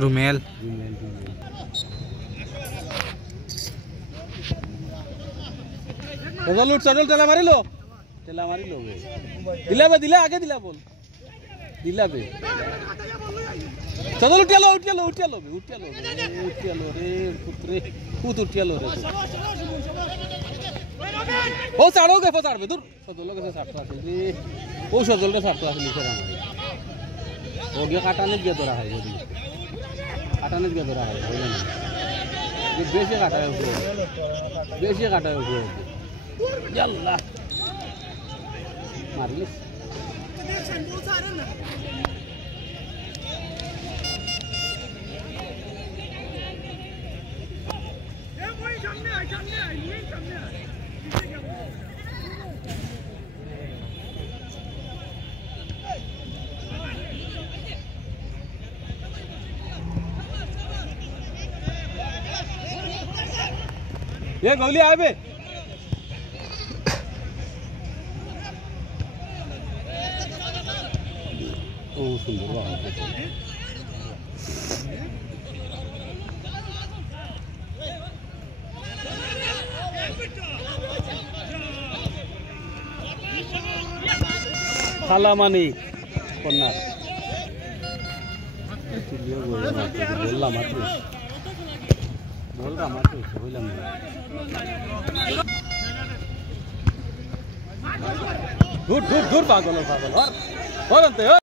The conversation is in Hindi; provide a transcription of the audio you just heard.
रुमेल चल चला मारी लो दिला बे दिला आगे दिला बोल दिला बे चलो उठिया लो रे पुत्रे कूद उठिया लो रे ओ साड़ोगे फसाड़ बे दूर सदलो के साथ आसे रे ओ सदल के साथ आसे नीचे रहा हो गया काटाने गया तो रहा है काटाने गया तो रहा है ये बेचे काटा है ऊपर यल्ला मार ले ये गोली आए बे ओ सुंदर वाह खाला मानी कोन्नार बोलला मात्र बोलगा मात्र হইলাম না গুড পাগল আর